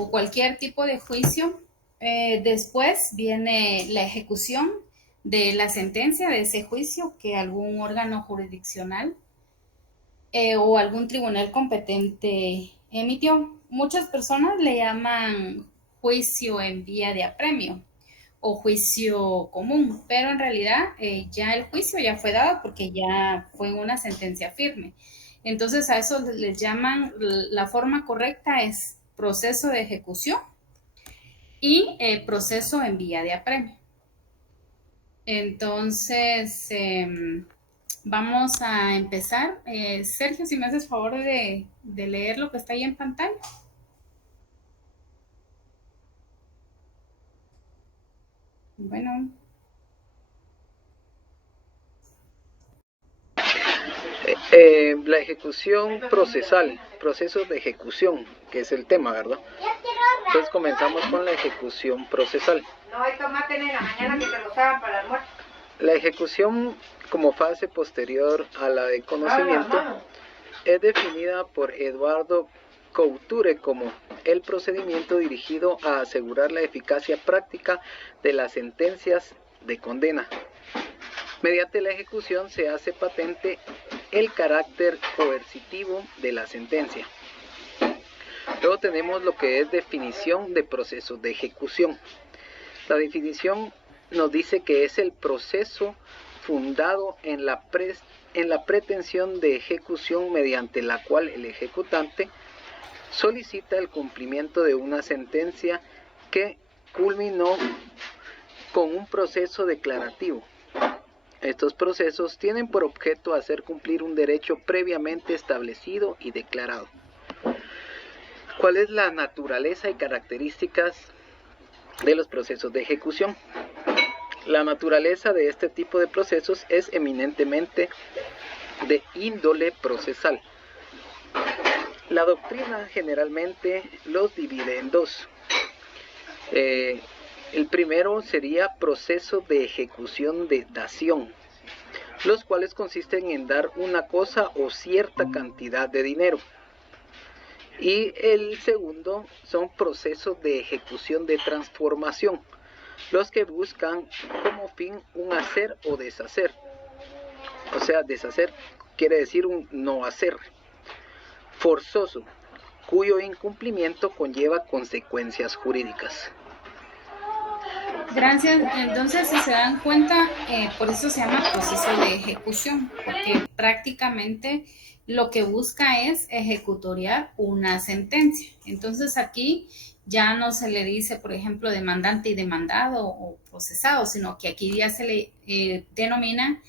o cualquier tipo de juicio, después viene la ejecución de la sentencia de ese juicio que algún órgano jurisdiccional o algún tribunal competente emitió. Muchas personas le llaman juicio en vía de apremio o juicio común, pero en realidad ya el juicio ya fue dado porque ya fue una sentencia firme. Entonces a eso les llaman, la forma correcta es proceso de ejecución y proceso en vía de apremio. Entonces, vamos a empezar. Sergio, si me haces favor de leer lo que está ahí en pantalla. Bueno. La ejecución procesal, procesos de ejecución, que es el tema, ¿verdad? Entonces comenzamos con la ejecución procesal. No hay tomate en la mañana que te lo usaban para el almuerzo. La ejecución como fase posterior a la de conocimiento es definida por Eduardo Couture como el procedimiento dirigido a asegurar la eficacia práctica de las sentencias de condena. Mediante la ejecución se hace patente el carácter coercitivo de la sentencia. Luego tenemos lo que es definición de proceso de ejecución. La definición nos dice que es el proceso fundado en la pretensión de ejecución mediante la cual el ejecutante solicita el cumplimiento de una sentencia que culminó con un proceso declarativo. Estos procesos tienen por objeto hacer cumplir un derecho previamente establecido y declarado. ¿Cuál es la naturaleza y características de los procesos de ejecución? La naturaleza de este tipo de procesos es eminentemente de índole procesal. La doctrina generalmente los divide en dos. El primero sería proceso de ejecución de dación, los cuales consisten en dar una cosa o cierta cantidad de dinero. Y el segundo son procesos de ejecución de transformación, los que buscan como fin un hacer o deshacer. O sea, deshacer quiere decir un no hacer forzoso, cuyo incumplimiento conlleva consecuencias jurídicas. Gracias. Entonces, si se dan cuenta, por eso se llama proceso de ejecución, porque prácticamente lo que busca es ejecutoriar una sentencia. Entonces, aquí ya no se le dice, por ejemplo, demandante y demandado o procesado, sino que aquí ya se le denomina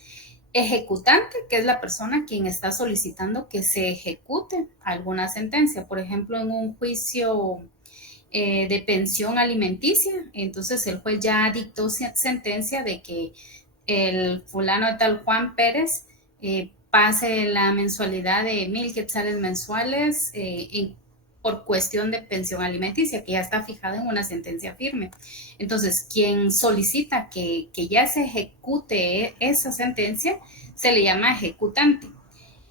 ejecutante, que es la persona quien está solicitando que se ejecute alguna sentencia. Por ejemplo, en un juicio de pensión alimenticia, entonces el juez ya dictó sentencia de que el fulano de tal Juan Pérez pase la mensualidad de 1,000 quetzales mensuales por cuestión de pensión alimenticia, que ya está fijada en una sentencia firme. Entonces, quien solicita que ya se ejecute esa sentencia se le llama ejecutante.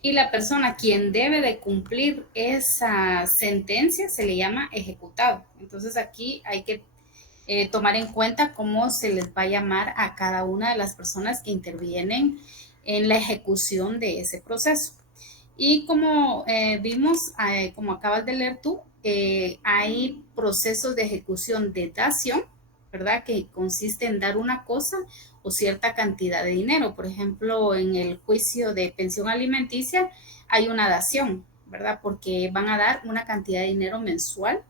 Y la persona quien debe de cumplir esa sentencia se le llama ejecutado. Entonces aquí hay que tomar en cuenta cómo se les va a llamar a cada una de las personas que intervienen en la ejecución de ese proceso. Y como vimos, como acabas de leer tú, hay procesos de ejecución de dación, ¿verdad? Que consiste en dar una cosa o cierta cantidad de dinero. Por ejemplo, en el juicio de pensión alimenticia hay una dación, ¿verdad? Porque van a dar una cantidad de dinero mensual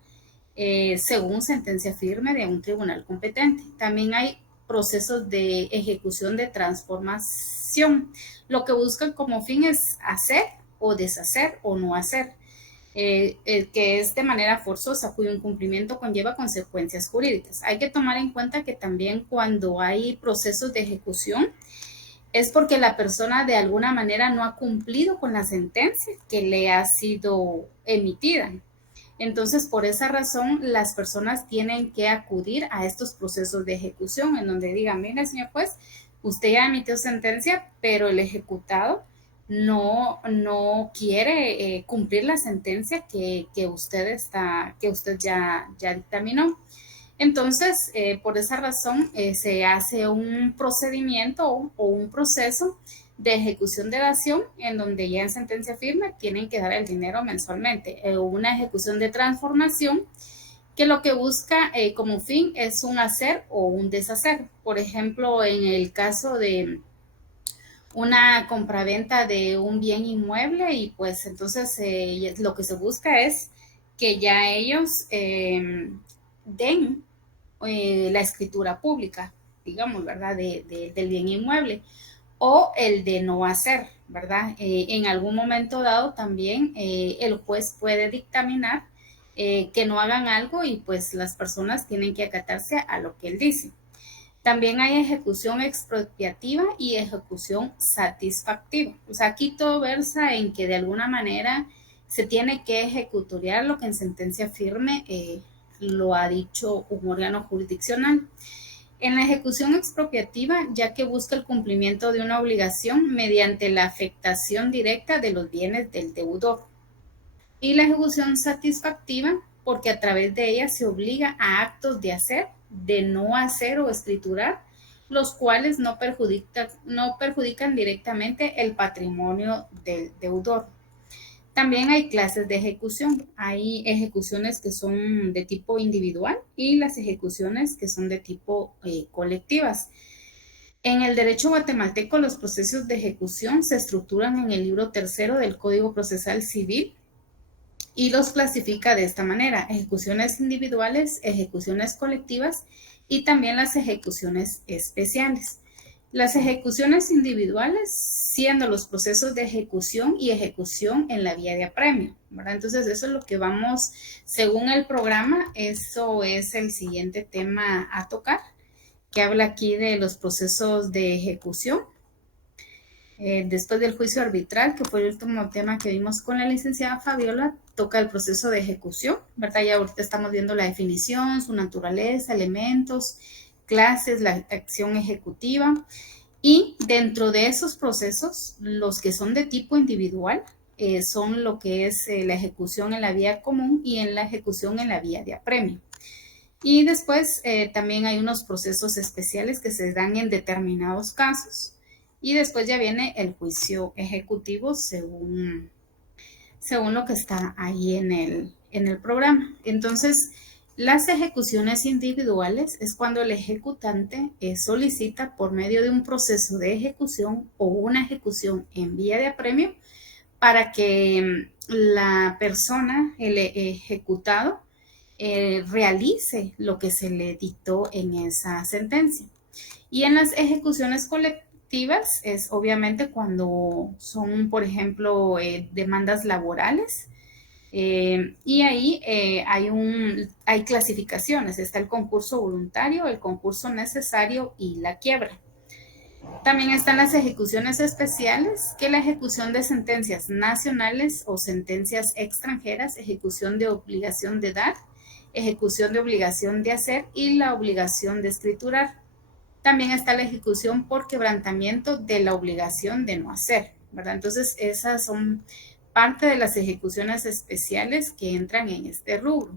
según sentencia firme de un tribunal competente. También hay procesos de ejecución de transformación. Lo que buscan como fin es hacer o deshacer o no hacer. Que es de manera forzosa, cuyo incumplimiento conlleva consecuencias jurídicas. Hay que tomar en cuenta que también cuando hay procesos de ejecución es porque la persona de alguna manera no ha cumplido con la sentencia que le ha sido emitida. Entonces, por esa razón, las personas tienen que acudir a estos procesos de ejecución en donde digan, mire, señor juez, usted ya emitió sentencia, pero el ejecutado no quiere cumplir la sentencia que usted ya dictaminó. Entonces, por esa razón, se hace un procedimiento o un proceso de ejecución de dación en donde ya en sentencia firme tienen que dar el dinero mensualmente. Una ejecución de transformación que lo que busca como fin es un hacer o un deshacer. Por ejemplo, en el caso de una compraventa de un bien inmueble y pues entonces lo que se busca es que ya ellos den la escritura pública, digamos, ¿verdad? Del bien inmueble o el de no hacer, ¿verdad? En algún momento dado también el juez puede dictaminar que no hagan algo y pues las personas tienen que acatarse a lo que él dice. También hay ejecución expropiativa y ejecución satisfactiva. O sea, aquí todo versa en que de alguna manera se tiene que ejecutoriar lo que en sentencia firme lo ha dicho un órgano jurisdiccional. En la ejecución expropiativa, ya que busca el cumplimiento de una obligación mediante la afectación directa de los bienes del deudor. Y la ejecución satisfactiva, porque a través de ella se obliga a actos de hacer, de no hacer o escriturar, los cuales no perjudican directamente el patrimonio del deudor. También hay clases de ejecución. Hay ejecuciones que son de tipo individual y las ejecuciones que son de tipo colectivas. En el derecho guatemalteco, los procesos de ejecución se estructuran en el libro tercero del Código Procesal Civil y los clasifica de esta manera: ejecuciones individuales, ejecuciones colectivas y también las ejecuciones especiales. Las ejecuciones individuales siendo los procesos de ejecución y ejecución en la vía de apremio, ¿verdad? Entonces eso es lo que vamos, según el programa, eso es el siguiente tema a tocar, que habla aquí de los procesos de ejecución. Después del juicio arbitral, que fue el último tema que vimos con la licenciada Fabiola, toca el proceso de ejecución, ¿verdad? Ya ahorita estamos viendo la definición, su naturaleza, elementos, clases, la acción ejecutiva. Y dentro de esos procesos, los que son de tipo individual son lo que es la ejecución en la vía común y en la ejecución en la vía de apremio. Y después también hay unos procesos especiales que se dan en determinados casos. Y después ya viene el juicio ejecutivo según lo que está ahí en el programa. Entonces, las ejecuciones individuales es cuando el ejecutante solicita por medio de un proceso de ejecución o una ejecución en vía de apremio para que la persona, el ejecutado, realice lo que se le dictó en esa sentencia. Y en las ejecuciones colectivas es obviamente cuando son, por ejemplo, demandas laborales. Y ahí hay clasificaciones. Está el concurso voluntario, el concurso necesario y la quiebra. También están las ejecuciones especiales, que es la ejecución de sentencias nacionales o sentencias extranjeras, ejecución de obligación de dar, ejecución de obligación de hacer y la obligación de escriturar. También está la ejecución por quebrantamiento de la obligación de no hacer, ¿verdad? Entonces, esas son parte de las ejecuciones especiales que entran en este rubro.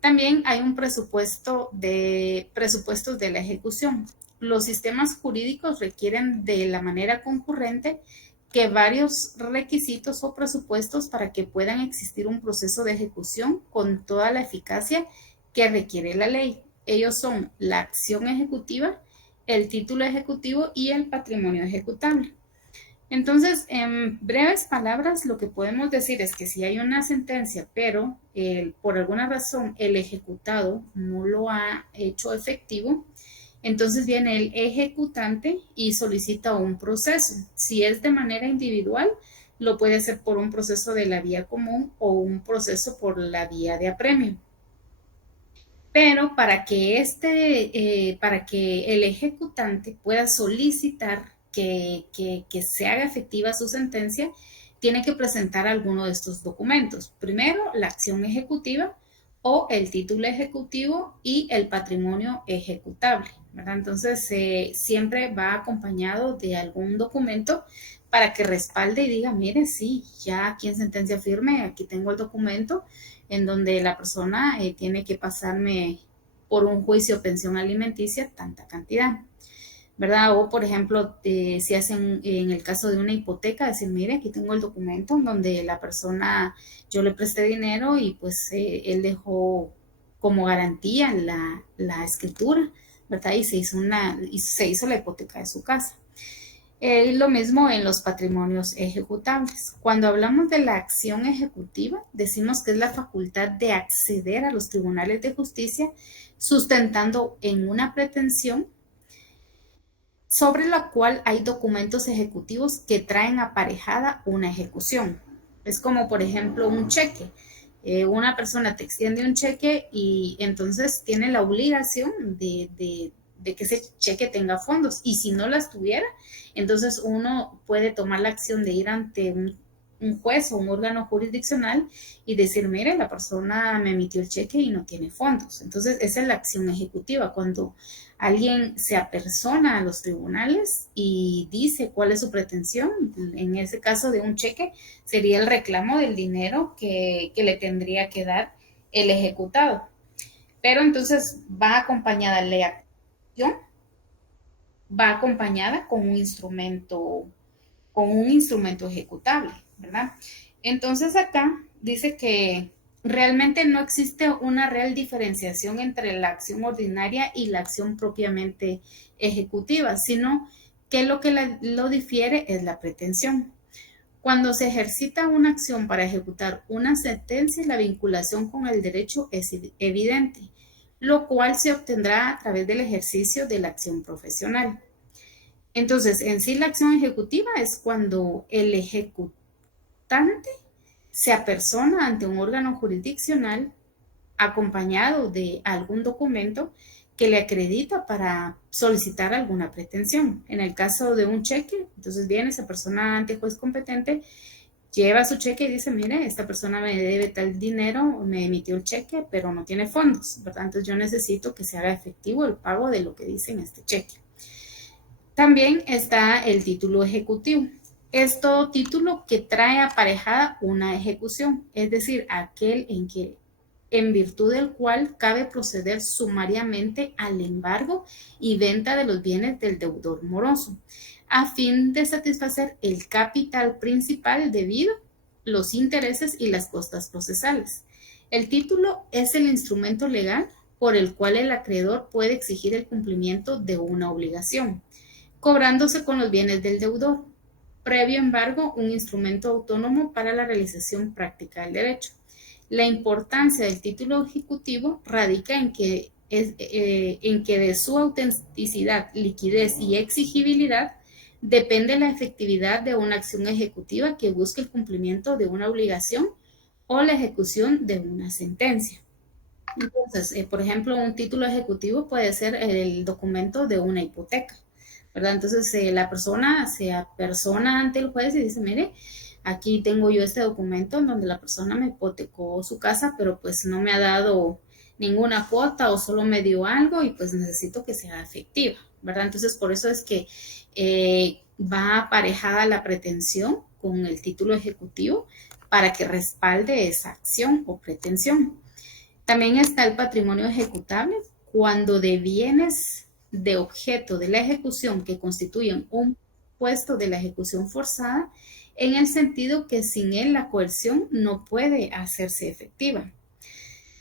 También hay un presupuestos de la ejecución. Los sistemas jurídicos requieren de la manera concurrente que varios requisitos o presupuestos para que puedan existir un proceso de ejecución con toda la eficacia que requiere la ley. Ellos son la acción ejecutiva, el título ejecutivo y el patrimonio ejecutable. Entonces, en breves palabras, lo que podemos decir es que si hay una sentencia, pero por alguna razón el ejecutado no lo ha hecho efectivo, entonces viene el ejecutante y solicita un proceso. Si es de manera individual, lo puede hacer por un proceso de la vía común o un proceso por la vía de apremio. Pero para que el ejecutante pueda solicitar que se haga efectiva su sentencia, tiene que presentar alguno de estos documentos. Primero, la acción ejecutiva o el título ejecutivo y el patrimonio ejecutable, ¿verdad? Entonces, siempre va acompañado de algún documento para que respalde y diga, mire, sí, ya aquí en sentencia firme, aquí tengo el documento en donde la persona tiene que pasarme por un juicio o pensión alimenticia tanta cantidad, ¿verdad? O, por ejemplo, si hacen en el caso de una hipoteca, decir, mire, aquí tengo el documento en donde la persona, yo le presté dinero y pues él dejó como garantía la escritura, ¿verdad? Y se hizo la hipoteca de su casa. Lo mismo en los patrimonios ejecutables. Cuando hablamos de la acción ejecutiva, decimos que es la facultad de acceder a los tribunales de justicia sustentando en una pretensión sobre la cual hay documentos ejecutivos que traen aparejada una ejecución. Es como, por ejemplo, un cheque. Una persona te extiende un cheque y entonces tiene la obligación de que ese cheque tenga fondos. Y si no las tuviera, entonces uno puede tomar la acción de ir ante un juez o un órgano jurisdiccional y decir, mire, la persona me emitió el cheque y no tiene fondos. Entonces, esa es la acción ejecutiva, cuando alguien se apersona a los tribunales y dice cuál es su pretensión. En ese caso de un cheque, sería el reclamo del dinero que le tendría que dar el ejecutado. Pero entonces va acompañada la acción, va acompañada con un instrumento ejecutable, ¿verdad? Entonces acá dice que realmente no existe una real diferenciación entre la acción ordinaria y la acción propiamente ejecutiva, sino que lo que lo difiere es la pretensión. Cuando se ejercita una acción para ejecutar una sentencia, la vinculación con el derecho es evidente, lo cual se obtendrá a través del ejercicio de la acción profesional. Entonces, en sí la acción ejecutiva es cuando el ejecutante se apersona ante un órgano jurisdiccional acompañado de algún documento que le acredita para solicitar alguna pretensión. En el caso de un cheque, entonces viene esa persona ante juez competente, lleva su cheque y dice, mire, esta persona me debe tal dinero, me emitió el cheque, pero no tiene fondos, ¿verdad? Entonces yo necesito que se haga efectivo el pago de lo que dice en este cheque. También está el título ejecutivo. Es todo título que trae aparejada una ejecución, es decir, aquel en virtud del cual cabe proceder sumariamente al embargo y venta de los bienes del deudor moroso, a fin de satisfacer el capital principal debido, los intereses y las costas procesales. El título es el instrumento legal por el cual el acreedor puede exigir el cumplimiento de una obligación, cobrándose con los bienes del deudor. Previo embargo, un instrumento autónomo para la realización práctica del derecho. La importancia del título ejecutivo radica en que de su autenticidad, liquidez y exigibilidad depende la efectividad de una acción ejecutiva que busque el cumplimiento de una obligación o la ejecución de una sentencia. Entonces, por ejemplo, un título ejecutivo puede ser el documento de una hipoteca, ¿verdad? Entonces, la persona se apersona ante el juez y dice, mire, aquí tengo yo este documento en donde la persona me hipotecó su casa, pero pues no me ha dado ninguna cuota o solo me dio algo y pues necesito que sea efectiva, ¿verdad? Entonces, por eso es que va aparejada la pretensión con el título ejecutivo para que respalde esa acción o pretensión. También está el patrimonio ejecutable, cuando de bienes de objeto de la ejecución que constituyen un puesto de la ejecución forzada, en el sentido que sin él la coerción no puede hacerse efectiva.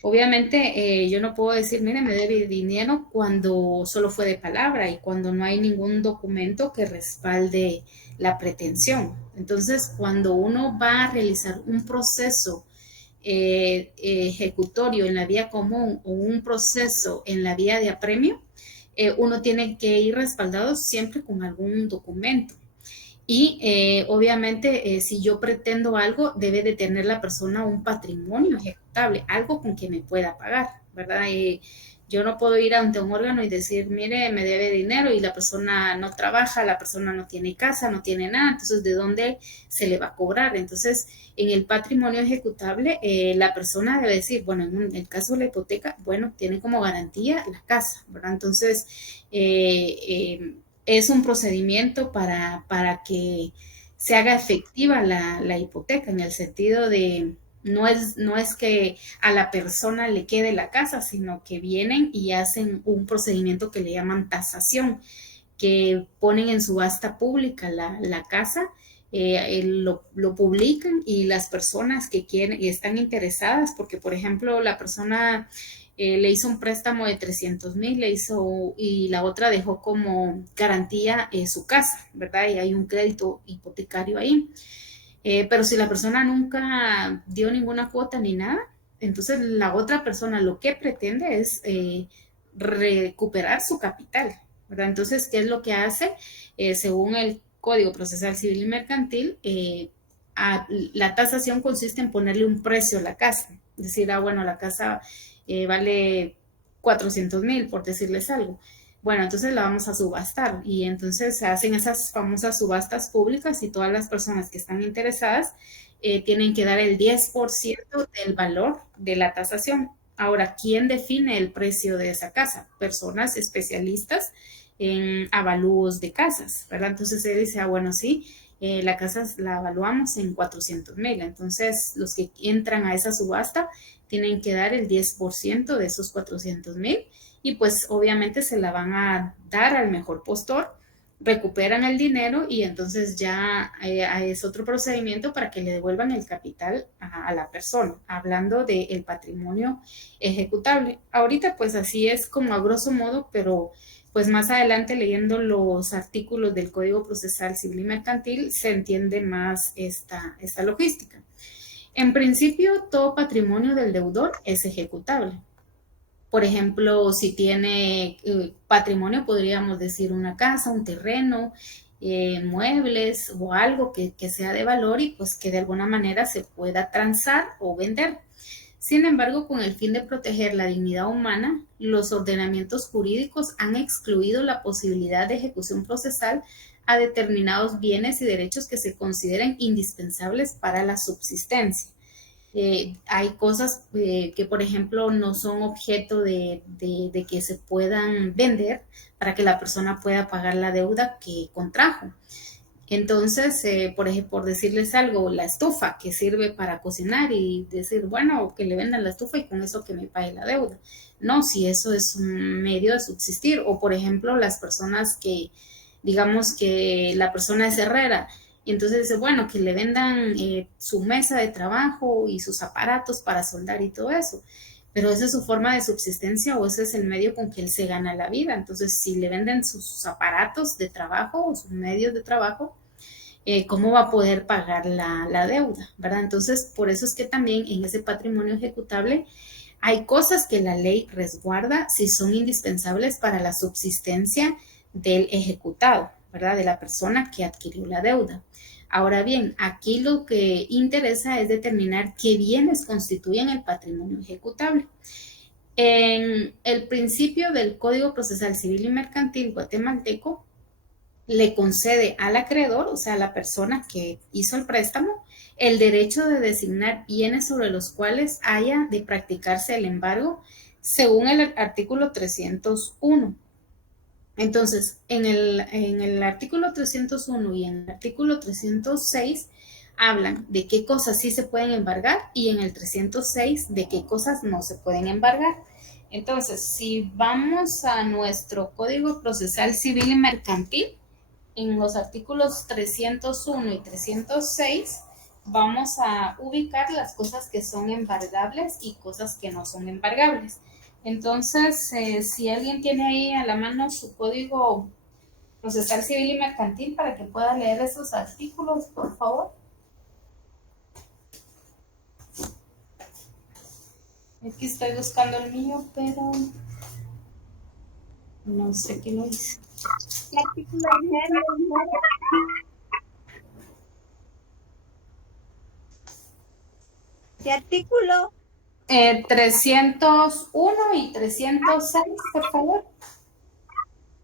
Obviamente yo no puedo decir, mire, me debe dinero cuando solo fue de palabra y cuando no hay ningún documento que respalde la pretensión. Entonces, cuando uno va a realizar un proceso ejecutorio en la vía común o un proceso en la vía de apremio, uno tiene que ir respaldado siempre con algún documento. Y obviamente si yo pretendo algo, debe de tener la persona un patrimonio ejecutable, algo con que me pueda pagar, ¿verdad? Yo no puedo ir ante un órgano y decir, mire, me debe dinero y la persona no trabaja, la persona no tiene casa, no tiene nada, entonces ¿de dónde se le va a cobrar? Entonces, en el patrimonio ejecutable, la persona debe decir, bueno, en el caso de la hipoteca, bueno, tiene como garantía la casa, ¿verdad? Entonces, es un procedimiento para que se haga efectiva la hipoteca, en el sentido de no es que a la persona le quede la casa, sino que vienen y hacen un procedimiento que le llaman tasación, que ponen en subasta pública la casa, lo publican y las personas que quieren y están interesadas, porque por ejemplo la persona le hizo un préstamo de 300,000, le hizo, y la otra dejó como garantía su casa, ¿verdad? Y hay un crédito hipotecario ahí. Pero si la persona nunca dio ninguna cuota ni nada, entonces la otra persona lo que pretende es recuperar su capital, ¿verdad? Entonces, ¿qué es lo que hace? Según el Código Procesal Civil y Mercantil, la tasación consiste en ponerle un precio a la casa. Es decir, bueno, la casa vale 400,000, por decirles algo. Bueno, entonces la vamos a subastar y entonces se hacen esas famosas subastas públicas y todas las personas que están interesadas tienen que dar el 10% del valor de la tasación. Ahora, ¿quién define el precio de esa casa? Personas especialistas en avalúos de casas, ¿verdad? Entonces él dice, bueno, sí, la casa la evaluamos en 400,000. Entonces, los que entran a esa subasta tienen que dar el 10% de esos 400,000 y pues obviamente se la van a dar al mejor postor, recuperan el dinero y entonces ya es otro procedimiento para que le devuelvan el capital a la persona, hablando del patrimonio ejecutable. Ahorita pues así es como a grosso modo, pero pues más adelante leyendo los artículos del Código Procesal Civil y Mercantil se entiende más esta logística. En principio, todo patrimonio del deudor es ejecutable. Por ejemplo, si tiene patrimonio, podríamos decir una casa, un terreno, muebles o algo que sea de valor y pues que de alguna manera se pueda transar o vender. Sin embargo, con el fin de proteger la dignidad humana, los ordenamientos jurídicos han excluido la posibilidad de ejecución procesal a determinados bienes y derechos que se consideren indispensables para la subsistencia. Hay cosas que, por ejemplo, no son objeto de que se puedan vender para que la persona pueda pagar la deuda que contrajo. Entonces, por ejemplo, por decirles algo, la estufa que sirve para cocinar y decir, bueno, que le vendan la estufa y con eso que me pague la deuda. No, si eso es un medio de subsistir. O, por ejemplo, las personas que, digamos que la persona es herrera y entonces dice, bueno, que le vendan su mesa de trabajo y sus aparatos para soldar y todo eso. Pero esa es su forma de subsistencia o ese es el medio con que él se gana la vida. Entonces, si le venden sus aparatos de trabajo o sus medios de trabajo, ¿cómo va a poder pagar la deuda? ¿Verdad? Entonces, por eso es que también en ese patrimonio ejecutable hay cosas que la ley resguarda si son indispensables para la subsistencia del ejecutado, ¿verdad? De la persona que adquirió la deuda. Ahora bien, aquí lo que interesa es determinar qué bienes constituyen el patrimonio ejecutable. En el principio del Código Procesal Civil y Mercantil guatemalteco, le concede al acreedor, o sea, a la persona que hizo el préstamo, el derecho de designar bienes sobre los cuales haya de practicarse el embargo según el artículo 301. Entonces, en el artículo 301 y en el artículo 306 hablan de qué cosas sí se pueden embargar y en el 306 de qué cosas no se pueden embargar. Entonces, si vamos a nuestro Código Procesal Civil y Mercantil, en los artículos 301 y 306 vamos a ubicar las cosas que son embargables y cosas que no son embargables. Entonces, si alguien tiene ahí a la mano su Código Procesal Civil y Mercantil para que pueda leer esos artículos, por favor. Aquí estoy buscando el mío, pero no sé qué lo hice. ¿Qué artículo es? ¿Qué artículo? 301 y 306, por favor.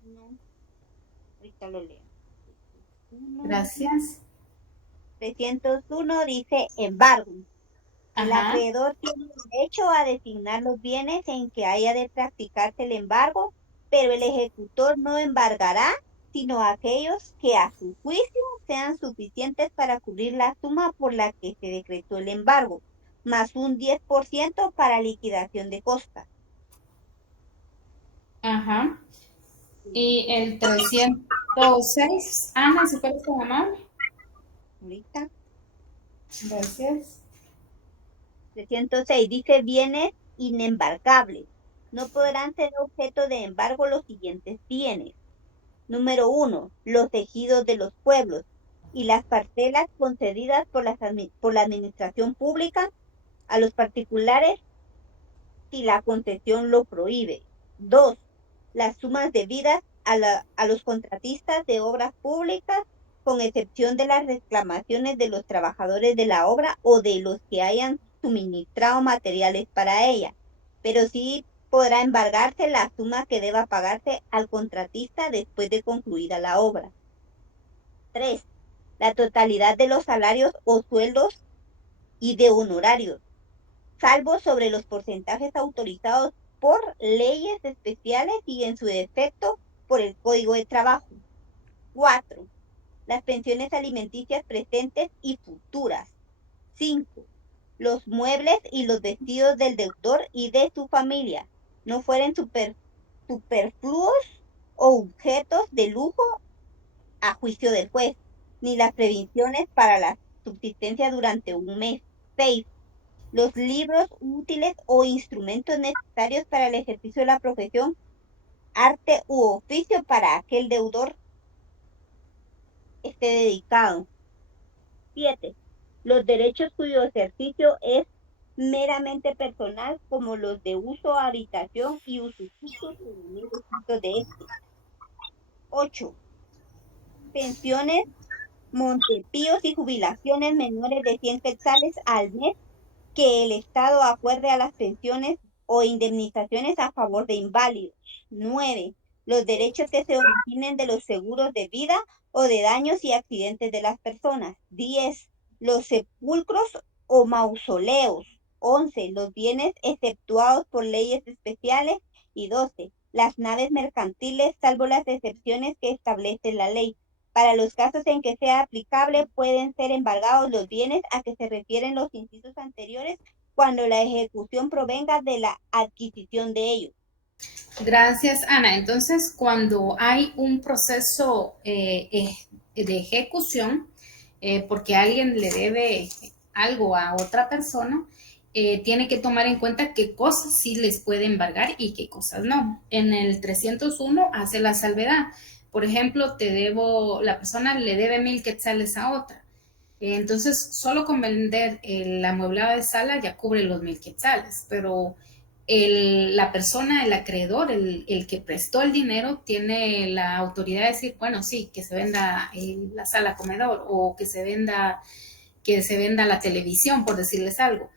No, ahorita lo leo. Gracias. 301 dice embargo. El Ajá. acreedor tiene derecho a designar los bienes en que haya de practicarse el embargo, pero el ejecutor no embargará sino aquellos que a su juicio sean suficientes para cubrir la suma por la que se decretó el embargo, más un 10% para liquidación de costas. Ajá. Y el 306, Ana, si puedes llamar. Ahorita. Gracias. 306 dice bienes inembargables. No podrán ser objeto de embargo los siguientes bienes. Número 1, los ejidos de los pueblos y las parcelas concedidas por la administración pública a los particulares si la concesión lo prohíbe. 2, las sumas debidas a los contratistas de obras públicas, con excepción de las reclamaciones de los trabajadores de la obra o de los que hayan suministrado materiales para ella, pero sí podrá embargarse la suma que deba pagarse al contratista después de concluida la obra. 3, la totalidad de los salarios o sueldos y de honorarios, salvo sobre los porcentajes autorizados por leyes especiales y en su defecto por el Código de Trabajo. 4, las pensiones alimenticias presentes y futuras. 5, los muebles y los vestidos del deudor y de su familia no fueren superfluos o objetos de lujo a juicio del juez, ni las previsiones para la subsistencia durante un mes. 6, los libros útiles o instrumentos necesarios para el ejercicio de la profesión, arte u oficio para aquel deudor esté dedicado. 7, los derechos cuyo ejercicio es meramente personal, como los de uso, habitación y usufructo de este. 8, pensiones, montepíos y jubilaciones menores de 100 quetzales al mes que el Estado acuerde a las pensiones o indemnizaciones a favor de inválidos. 9, los derechos que se originen de los seguros de vida o de daños y accidentes de las personas. 10, los sepulcros o mausoleos. 11, los bienes exceptuados por leyes especiales. Y 12, las naves mercantiles, salvo las excepciones que establece la ley. Para los casos en que sea aplicable, pueden ser embargados los bienes a que se refieren los incisos anteriores cuando la ejecución provenga de la adquisición de ellos. Gracias, Ana. Entonces, cuando hay un proceso de ejecución, porque alguien le debe algo a otra persona, tiene que tomar en cuenta qué cosas sí les puede embargar y qué cosas no. En el 301 hace la salvedad. Por ejemplo, la persona le debe 1,000 quetzales a otra. Entonces, solo con vender el amueblado de sala ya cubre los 1,000 quetzales, pero la persona, el acreedor, el que prestó el dinero, tiene la autoridad de decir, bueno, sí, que se venda la sala comedor o que se venda la televisión, por decirles algo,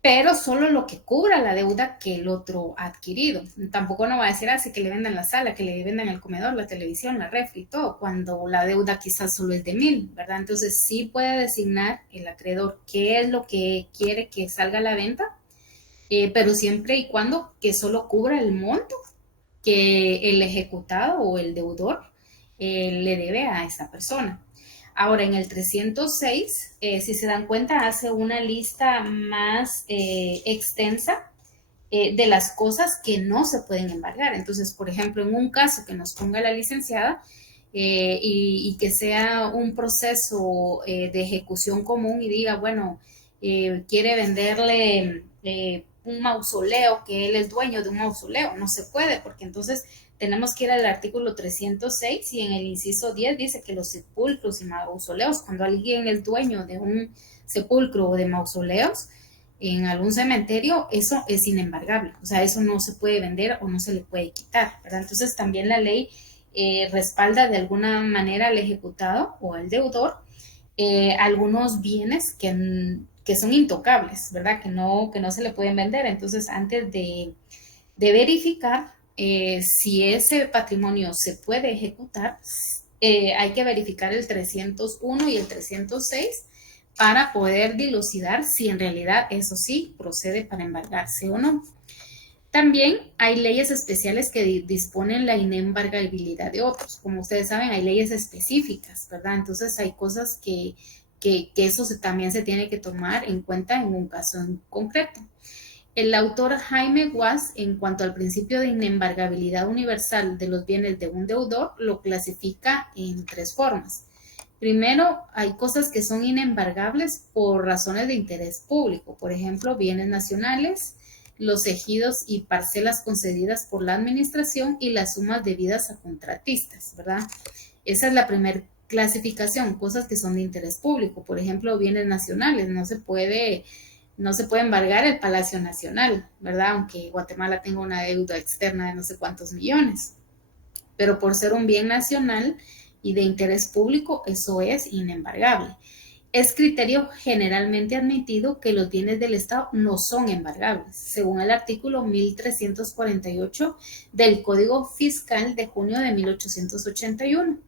pero solo lo que cubra la deuda que el otro ha adquirido. Tampoco no va a decir así que le vendan la sala, que le vendan el comedor, la televisión, la refri y todo, cuando la deuda quizás solo es de 1,000, ¿verdad? Entonces sí puede designar el acreedor qué es lo que quiere que salga a la venta, pero siempre y cuando que solo cubra el monto que el ejecutado o el deudor le debe a esa persona. Ahora, en el 306, si se dan cuenta, hace una lista más extensa de las cosas que no se pueden embargar. Entonces, por ejemplo, en un caso que nos ponga la licenciada y que sea un proceso de ejecución común y diga, bueno, quiere venderle un mausoleo, que él es dueño de un mausoleo, no se puede, porque entonces tenemos que ir al artículo 306 y en el inciso 10 dice que los sepulcros y mausoleos, cuando alguien es dueño de un sepulcro o de mausoleos en algún cementerio, eso es inembargable, o sea, eso no se puede vender o no se le puede quitar, ¿verdad? Entonces también la ley respalda de alguna manera al ejecutado o al deudor algunos bienes que son intocables, ¿verdad? Que no se le pueden vender. Entonces, antes de verificar si ese patrimonio se puede ejecutar, hay que verificar el 301 y el 306 para poder dilucidar si en realidad eso sí procede para embargarse o no. También hay leyes especiales que disponen la inembargabilidad de otros. Como ustedes saben, hay leyes específicas, ¿verdad? Entonces hay cosas que eso también se tiene que tomar en cuenta en un caso en concreto. El autor Jaime Guas, en cuanto al principio de inembargabilidad universal de los bienes de un deudor, lo clasifica en 3 formas. Primero, hay cosas que son inembargables por razones de interés público, por ejemplo, bienes nacionales, los ejidos y parcelas concedidas por la administración y las sumas debidas a contratistas, ¿verdad? Esa es la primera clasificación, cosas que son de interés público, por ejemplo, bienes nacionales, no se puede embargar el Palacio Nacional, ¿verdad? Aunque Guatemala tenga una deuda externa de no sé cuántos millones, pero por ser un bien nacional y de interés público, eso es inembargable. Es criterio generalmente admitido que los bienes del Estado no son embargables, según el artículo 1348 del Código Fiscal de junio de 1881.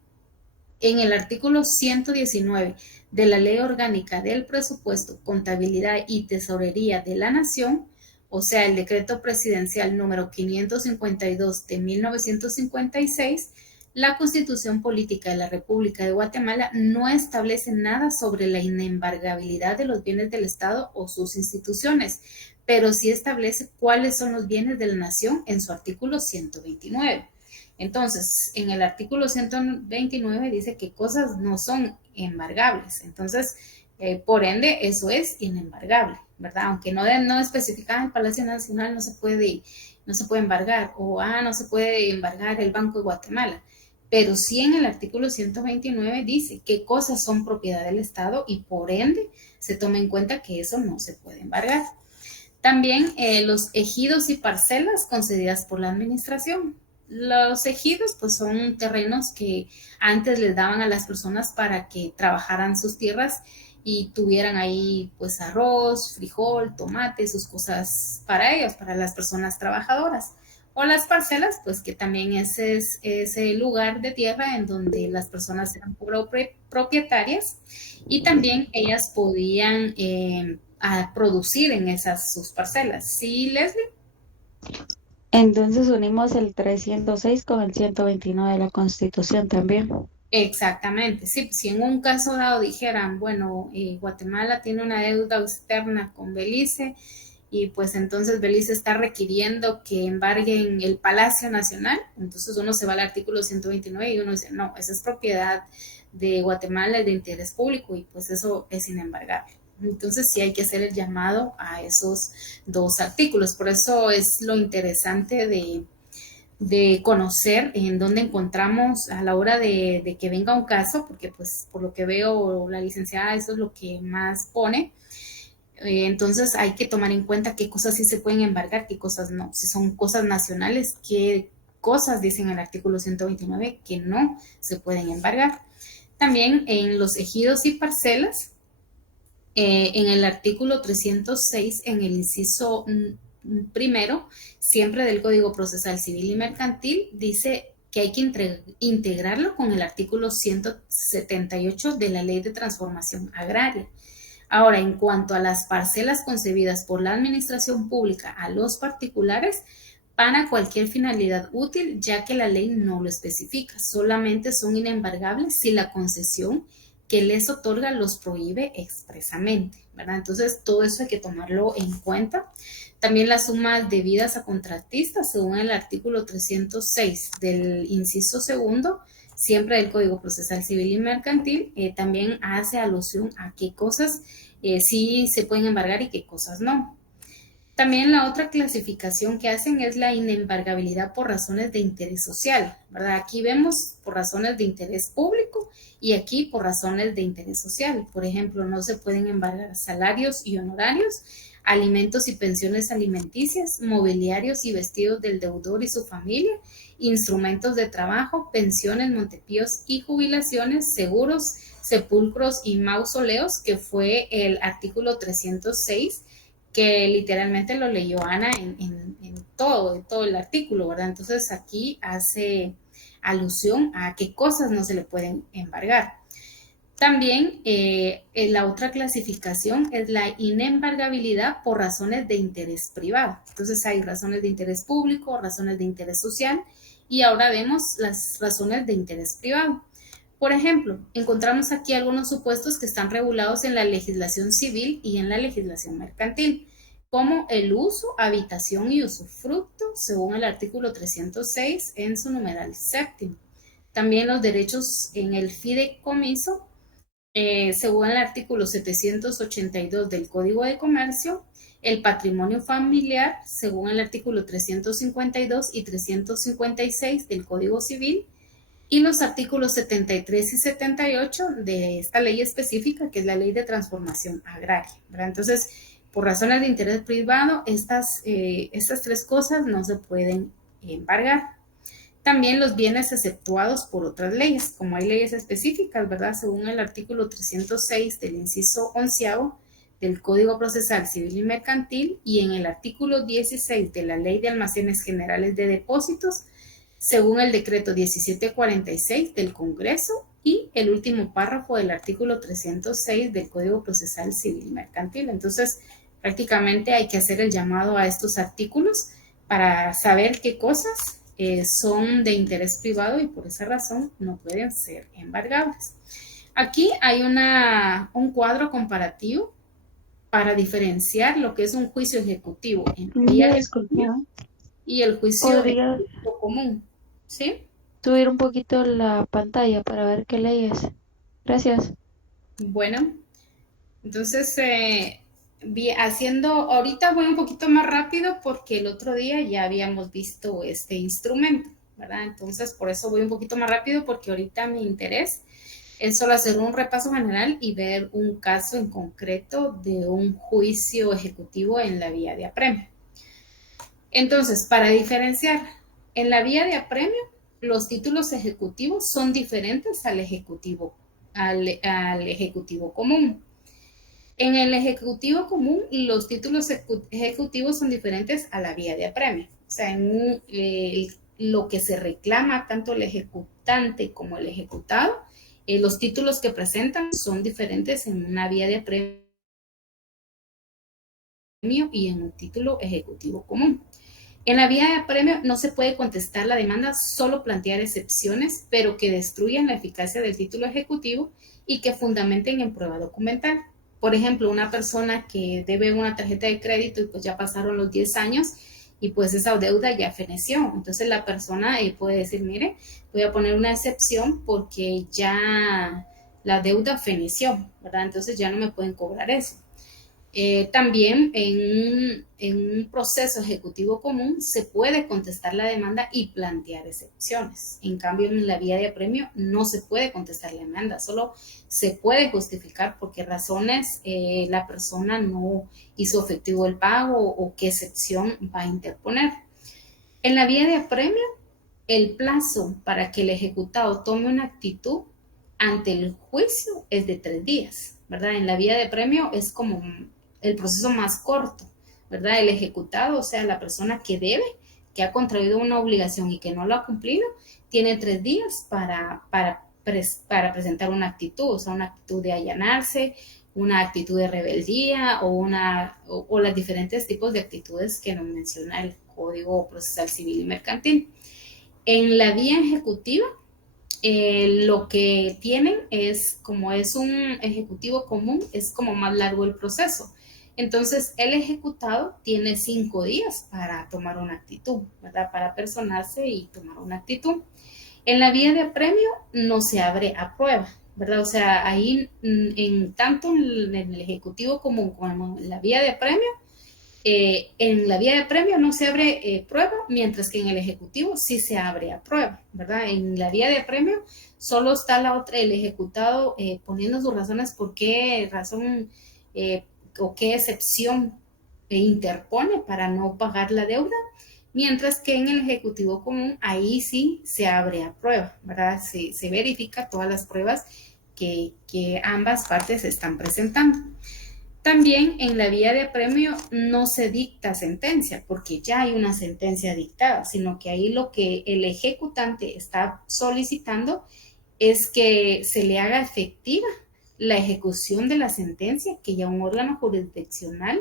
En el artículo 119 de la Ley Orgánica del Presupuesto, Contabilidad y Tesorería de la Nación, o sea, el decreto presidencial número 552 de 1956, la Constitución Política de la República de Guatemala no establece nada sobre la inembargabilidad de los bienes del Estado o sus instituciones, pero sí establece cuáles son los bienes de la nación en su artículo 129. Entonces, en el artículo 129 dice que cosas no son embargables. Entonces, por ende, eso es inembargable, ¿verdad? Aunque no especificada en el Palacio Nacional, no se puede embargar, o no se puede embargar el Banco de Guatemala. Pero sí en el artículo 129 dice qué cosas son propiedad del Estado y por ende se toma en cuenta que eso no se puede embargar. También los ejidos y parcelas concedidas por la administración. Los ejidos pues son terrenos que antes les daban a las personas para que trabajaran sus tierras y tuvieran ahí pues arroz, frijol, tomate, sus cosas para ellos, para las personas trabajadoras. O las parcelas, pues que también ese es ese lugar de tierra en donde las personas eran propietarias y también ellas podían producir en sus parcelas. ¿Sí, Leslie? Entonces unimos el 306 con el 129 de la Constitución también. Exactamente, sí, si en un caso dado dijeran, bueno, Guatemala tiene una deuda externa con Belice y pues entonces Belice está requiriendo que embarguen el Palacio Nacional, entonces uno se va al artículo 129 y uno dice, no, esa es propiedad de Guatemala, es de interés público y pues eso es inembargable. Entonces sí hay que hacer el llamado a esos 2 artículos, por eso es lo interesante de conocer en dónde encontramos a la hora de que venga un caso, porque pues por lo que veo la licenciada eso es lo que más pone. Entonces hay que tomar en cuenta qué cosas sí se pueden embargar, qué cosas no. Si son cosas nacionales, qué cosas dicen el artículo 129 que no se pueden embargar. También en los ejidos y parcelas, en el artículo 306, en el inciso primero, siempre del Código Procesal Civil y Mercantil, dice que hay que integrarlo con el artículo 178 de la Ley de Transformación Agraria. Ahora, en cuanto a las parcelas concebidas por la administración pública a los particulares, para cualquier finalidad útil, ya que la ley no lo especifica, solamente son inembargables si la concesión que les otorga los prohíbe expresamente, ¿verdad? Entonces, todo eso hay que tomarlo en cuenta. También las sumas debidas a contratistas, según el artículo 306 del inciso segundo, siempre del Código Procesal Civil y Mercantil, también hace alusión a qué cosas sí se pueden embargar y qué cosas no. También la otra clasificación que hacen es la inembargabilidad por razones de interés social, ¿verdad? Aquí vemos por razones de interés público y aquí por razones de interés social. Por ejemplo, no se pueden embargar salarios y honorarios, alimentos y pensiones alimenticias, mobiliarios y vestidos del deudor y su familia, instrumentos de trabajo, pensiones, montepíos y jubilaciones, seguros, sepulcros y mausoleos, que fue el artículo 306, que literalmente lo leyó Ana en todo el artículo, ¿verdad? Entonces aquí hace alusión a qué cosas no se le pueden embargar. También la otra clasificación es la inembargabilidad por razones de interés privado. Entonces hay razones de interés público, razones de interés social y ahora vemos las razones de interés privado. Por ejemplo, encontramos aquí algunos supuestos que están regulados en la legislación civil y en la legislación mercantil, como el uso, habitación y usufructo, según el artículo 306 en su numeral séptimo. También los derechos en el fideicomiso, según el artículo 782 del Código de Comercio, el patrimonio familiar, según el artículo 352 y 356 del Código Civil, y los artículos 73 y 78 de esta ley específica, que es la Ley de Transformación Agraria, ¿verdad? Entonces, por razones de interés privado, estas tres cosas no se pueden embargar. También los bienes exceptuados por otras leyes, como hay leyes específicas, ¿verdad? Según el artículo 306 del inciso 11 del Código Procesal Civil y Mercantil y en el artículo 16 de la Ley de Almacenes Generales de Depósitos, según el decreto 1746 del Congreso y el último párrafo del artículo 306 del Código Procesal Civil y Mercantil. Entonces, prácticamente hay que hacer el llamado a estos artículos para saber qué cosas son de interés privado y por esa razón no pueden ser embargables. Aquí hay un cuadro comparativo para diferenciar lo que es un juicio ejecutivo en vía y el juicio ejecutivo común. ¿Sí? Subir un poquito la pantalla para ver qué leyes. Gracias. Bueno, entonces ahorita voy un poquito más rápido porque el otro día ya habíamos visto este instrumento, ¿verdad? Entonces por eso voy un poquito más rápido porque ahorita mi interés es solo hacer un repaso general y ver un caso en concreto de un juicio ejecutivo en la vía de apremio. Entonces, para diferenciar, en la vía de apremio, los títulos ejecutivos son diferentes al ejecutivo común. En el ejecutivo común, los títulos ejecutivos son diferentes a la vía de apremio. O sea, lo que se reclama tanto el ejecutante como el ejecutado, los títulos que presentan son diferentes en una vía de apremio y en un título ejecutivo común. En la vía de apremio no se puede contestar la demanda, solo plantear excepciones, pero que destruyan la eficacia del título ejecutivo y que fundamenten en prueba documental. Por ejemplo, una persona que debe una tarjeta de crédito y pues ya pasaron los 10 años y pues esa deuda ya feneció. Entonces la persona puede decir, mire, voy a poner una excepción porque ya la deuda feneció, ¿verdad? Entonces ya no me pueden cobrar eso. También en un proceso ejecutivo común se puede contestar la demanda y plantear excepciones. En cambio, en la vía de apremio no se puede contestar la demanda, solo se puede justificar por qué razones la persona no hizo efectivo el pago o qué excepción va a interponer. En la vía de apremio, el plazo para que el ejecutado tome una actitud ante el juicio es de 3 días, ¿verdad? En la vía de apremio es como el proceso más corto, ¿verdad? El ejecutado, o sea, la persona que debe, que ha contraído una obligación y que no lo ha cumplido, tiene 3 días para presentar una actitud, o sea, una actitud de allanarse, una actitud de rebeldía o los diferentes tipos de actitudes que nos menciona el Código Procesal Civil y Mercantil. En la vía ejecutiva, lo que tienen es, como es un ejecutivo común, es como más largo el proceso. Entonces, el ejecutado tiene 5 días para tomar una actitud, ¿verdad? Para personarse y tomar una actitud. En la vía de apremio no se abre a prueba, ¿verdad? O sea, ahí, tanto en el ejecutivo común como en la vía de apremio no se abre prueba, mientras que en el ejecutivo sí se abre a prueba, ¿verdad? En la vía de apremio solo está el ejecutado poniendo sus razones por qué razón o qué excepción interpone para no pagar la deuda, mientras que en el ejecutivo común ahí sí se abre a prueba, ¿verdad? Se verifica todas las pruebas que ambas partes están presentando. También en la vía de apremio no se dicta sentencia, porque ya hay una sentencia dictada, sino que ahí lo que el ejecutante está solicitando es que se le haga efectiva la ejecución de la sentencia que ya un órgano jurisdiccional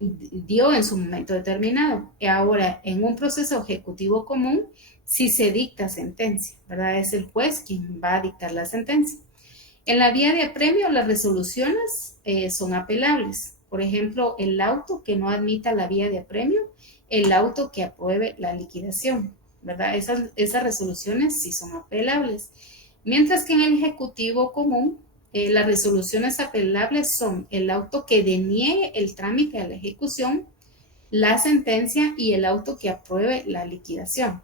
dio en su momento determinado. Y ahora, en un proceso ejecutivo común, si se dicta sentencia, ¿verdad? Es el juez quien va a dictar la sentencia. En la vía de apremio, las resoluciones son apelables. Por ejemplo, el auto que no admita la vía de apremio, el auto que apruebe la liquidación, ¿verdad? Esas resoluciones sí son apelables. Mientras que en el ejecutivo común, las resoluciones apelables son el auto que deniegue el trámite a la ejecución, la sentencia y el auto que apruebe la liquidación.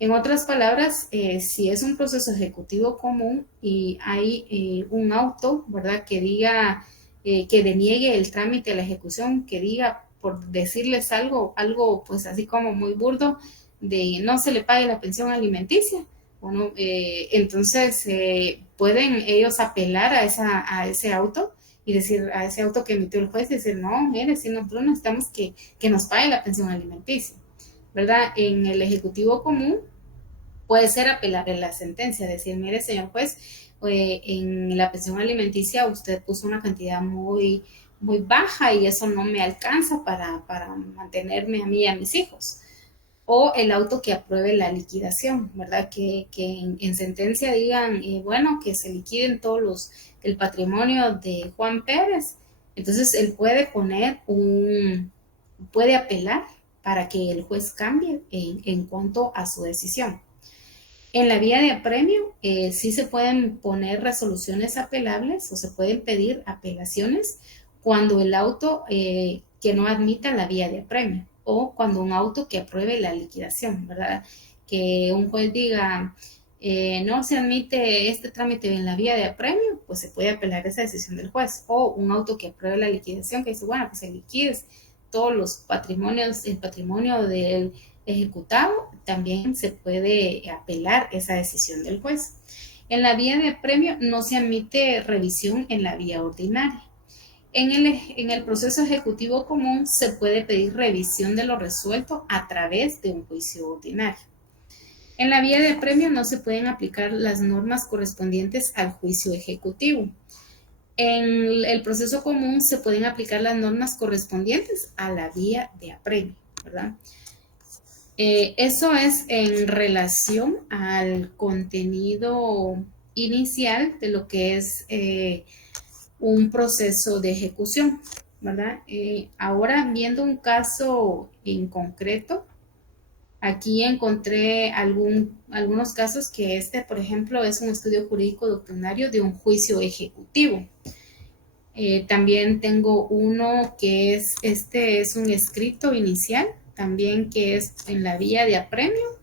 En otras palabras, si es un proceso ejecutivo común y hay un auto, ¿verdad?, que diga, que deniegue el trámite a la ejecución, que diga, por decirles algo pues así como muy burdo, de no se le pague la pensión alimenticia, bueno, entonces pueden ellos apelar a ese auto y decir, a ese auto que emitió el juez, y decir, no, mire, si nosotros necesitamos que nos pague la pensión alimenticia, ¿verdad? En el ejecutivo común puede ser apelar en la sentencia, decir, mire, señor juez, en la pensión alimenticia usted puso una cantidad muy, muy baja y eso no me alcanza para mantenerme a mí y a mis hijos. O el auto que apruebe la liquidación, ¿verdad? Que en sentencia digan, bueno, que se liquiden el patrimonio de Juan Pérez. Entonces, él puede puede apelar para que el juez cambie en cuanto a su decisión. En la vía de apremio, sí se pueden poner resoluciones apelables o se pueden pedir apelaciones cuando el auto que no admita la vía de apremio, o cuando un auto que apruebe la liquidación, ¿verdad? Que un juez diga, no se admite este trámite en la vía de apremio, pues se puede apelar esa decisión del juez. O un auto que apruebe la liquidación, que dice, bueno, pues se liquides todos los patrimonios, el patrimonio del ejecutado, también se puede apelar esa decisión del juez. En la vía de apremio no se admite revisión en la vía ordinaria. En el proceso ejecutivo común se puede pedir revisión de lo resuelto a través de un juicio ordinario. En la vía de apremio no se pueden aplicar las normas correspondientes al juicio ejecutivo. En el proceso común se pueden aplicar las normas correspondientes a la vía de apremio, ¿verdad? Eso es en relación al contenido inicial de lo que es un proceso de ejecución, ¿verdad? Ahora, viendo un caso en concreto, aquí encontré algunos casos que por ejemplo, es un estudio jurídico doctrinario de un juicio ejecutivo. También tengo uno que es un escrito inicial, también que es en la vía de apremio,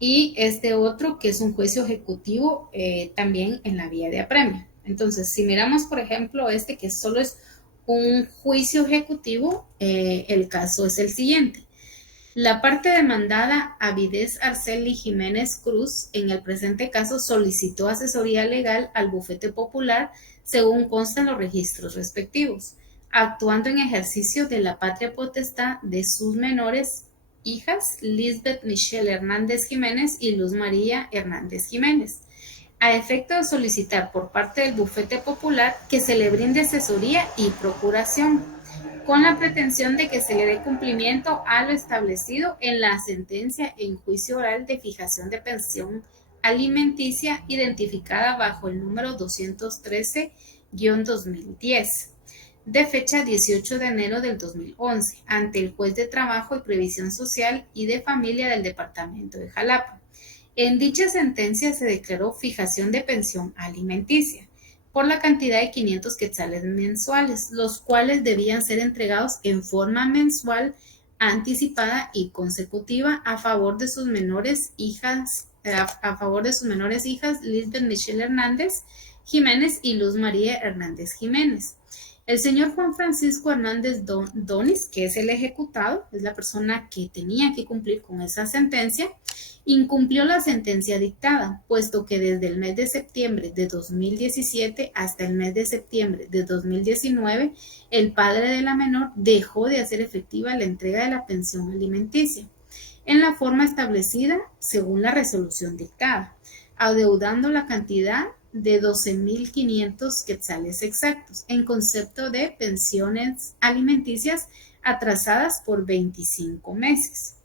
y otro que es un juicio ejecutivo también en la vía de apremio. Entonces, si miramos, por ejemplo, que solo es un juicio ejecutivo, el caso es el siguiente. La parte demandada, Avidez Arceli Jiménez Cruz, en el presente caso solicitó asesoría legal al bufete popular según consta en los registros respectivos, actuando en ejercicio de la patria potestad de sus menores hijas, Lisbeth Michelle Hernández Jiménez y Luz María Hernández Jiménez, a efecto de solicitar por parte del bufete popular que se le brinde asesoría y procuración, con la pretensión de que se le dé cumplimiento a lo establecido en la sentencia en juicio oral de fijación de pensión alimenticia identificada bajo el número 213-2010, de fecha 18 de enero del 2011, ante el juez de Trabajo y Previsión Social y de Familia del Departamento de Jalapa. En dicha sentencia se declaró fijación de pensión alimenticia por la cantidad de 500 quetzales mensuales, los cuales debían ser entregados en forma mensual, anticipada y consecutiva a favor de sus menores hijas, Lisbeth Michelle Hernández Jiménez y Luz María Hernández Jiménez. El señor Juan Francisco Hernández Donis, que es el ejecutado, es la persona que tenía que cumplir con esa sentencia, incumplió la sentencia dictada, puesto que desde el mes de septiembre de 2017 hasta el mes de septiembre de 2019, el padre de la menor dejó de hacer efectiva la entrega de la pensión alimenticia, en la forma establecida según la resolución dictada. adeudando la cantidad de 12.500 quetzales exactos en concepto de pensiones alimenticias atrasadas por 25 meses.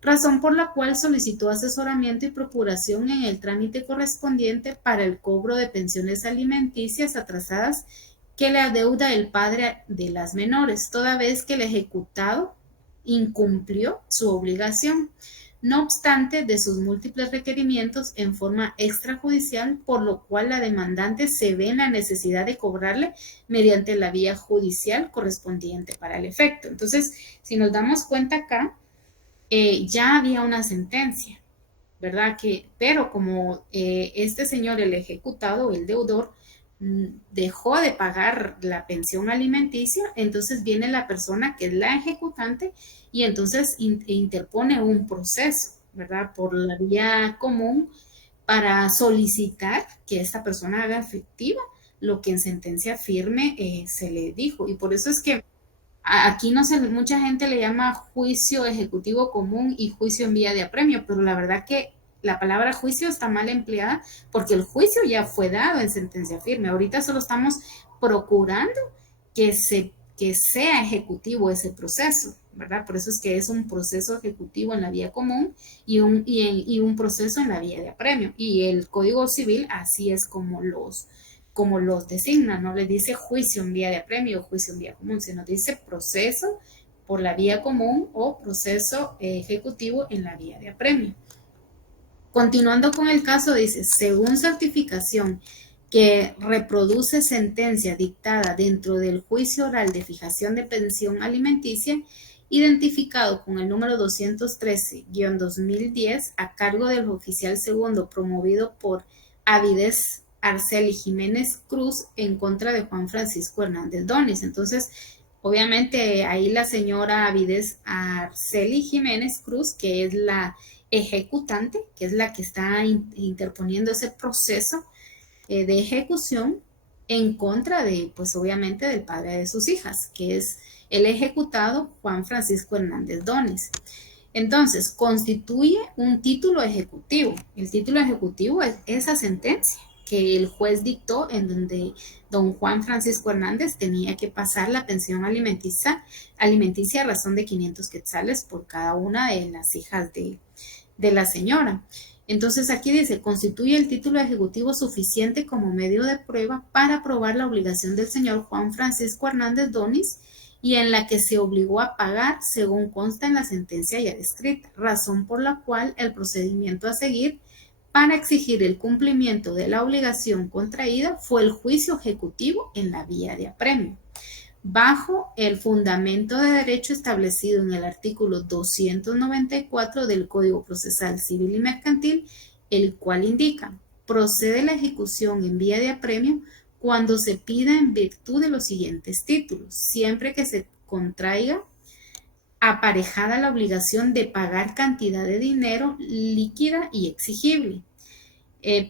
Razón por la cual solicitó asesoramiento y procuración en el trámite correspondiente para el cobro de pensiones alimenticias atrasadas que le adeuda el padre de las menores, toda vez que el ejecutado incumplió su obligación, no obstante de sus múltiples requerimientos en forma extrajudicial, por lo cual la demandante se ve en la necesidad de cobrarle mediante la vía judicial correspondiente para el efecto. Entonces, si nos damos cuenta acá, ya había una sentencia, ¿verdad? Pero como este señor, el ejecutado, el deudor, dejó de pagar la pensión alimenticia, entonces viene la persona que es la ejecutante y entonces interpone un proceso, ¿verdad? Por la vía común para solicitar que esta persona haga efectiva lo que en sentencia firme se le dijo. Y por eso es que aquí no sé, mucha gente le llama juicio ejecutivo común y juicio en vía de apremio, pero la verdad que la palabra juicio está mal empleada porque el juicio ya fue dado en sentencia firme. Ahorita solo estamos procurando que sea ejecutivo ese proceso, ¿verdad? Por eso es que es un proceso ejecutivo en la vía común y un proceso en la vía de apremio. Y el Código Civil así es como los designa, no le dice juicio en vía de apremio o juicio en vía común, sino dice proceso por la vía común o proceso ejecutivo en la vía de apremio. Continuando con el caso, dice, según certificación que reproduce sentencia dictada dentro del juicio oral de fijación de pensión alimenticia, identificado con el número 213-2010 a cargo del oficial segundo promovido por Avidez Arceli Jiménez Cruz en contra de Juan Francisco Hernández Donis. Entonces, obviamente ahí la señora Avidez Arceli Jiménez Cruz, que es la ejecutante, que es la que está interponiendo ese proceso de ejecución en contra de, pues obviamente, del padre de sus hijas, que es el ejecutado Juan Francisco Hernández Donis. Entonces, constituye un título ejecutivo. El título ejecutivo es esa sentencia que el juez dictó en donde don Juan Francisco Hernández tenía que pasar la pensión alimenticia a razón de 500 quetzales por cada una de las hijas de la señora. Entonces aquí dice, constituye el título ejecutivo suficiente como medio de prueba para probar la obligación del señor Juan Francisco Hernández Donis y en la que se obligó a pagar según consta en la sentencia ya descrita, razón por la cual el procedimiento a seguir para exigir el cumplimiento de la obligación contraída fue el juicio ejecutivo en la vía de apremio, bajo el fundamento de derecho establecido en el artículo 294 del Código Procesal Civil y Mercantil, el cual indica, procede la ejecución en vía de apremio cuando se pida en virtud de los siguientes títulos, siempre que se contraiga aparejada la obligación de pagar cantidad de dinero líquida y exigible.